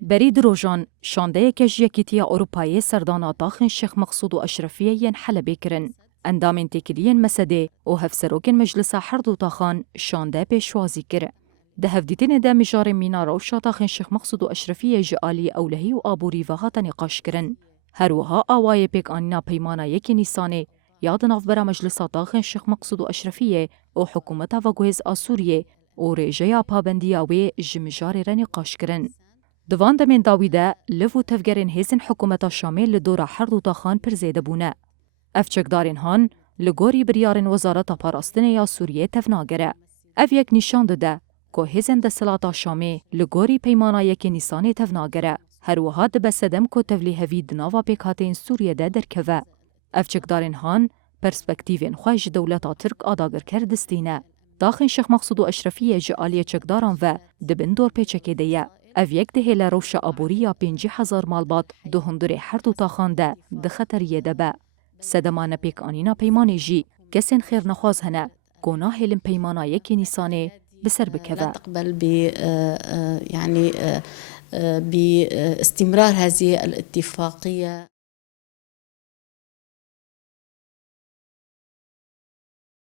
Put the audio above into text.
برید روژان شانده کجیکیتی اروپایی سردانا داخن شیخ مقصود و اشرفیه ین حلبه کرن. اندامین تکلیین مسده و هفسروکن مجلس حرد و تاخان شانده پیشوازی کرد. ده هفدیتین ده مجار مینا روشا داخن شیخ مقصود و اشرفیه جعالی اولهی و آبوری وغاتا نقاش کرن. هروها آوای پیک آنینا پیمانا یکی نیسانه یاد نافبرا مجلس داخن شیخ مقصود و اشرفیه و حکومت و گویز آسوریه و ریجه پابندی آوی جمجار را نقاش کرن. دوان دمین داویده لفو تفگرین هیزن حکومت شامل لدورا حرد و تاخان پر زیده بونه. افچکدارین هان لگوری بریارن وزارت پاراستن یا سوریه تفناگره. اف یک نشان داده که هیزن دستلاتا شامی لگوری پیمانای که نیسان تفناگره. هر وها دبسدم که تفلیه وید ناوا پیکاتین سوریه ده درکوه. افچکدارین هان پرسپکتیوین خوش دولتا ترک آداگر کردستینه. داخل شیخ مقصود و اشرفیه جعالی چکداران و دبن دور پیچکه دیه. او یک دهیل روش آبوری یا 50,000 مالبات دو هندور هر دو تاخانده ده خطریه ده به. سدمان پیک آنینا پیمانی جی کسین خیر نخواز هنه گناه هلم پیمانا یکی نیسانه بسر بکوه. لا تقبل باستمرار هذه الاتفاقية.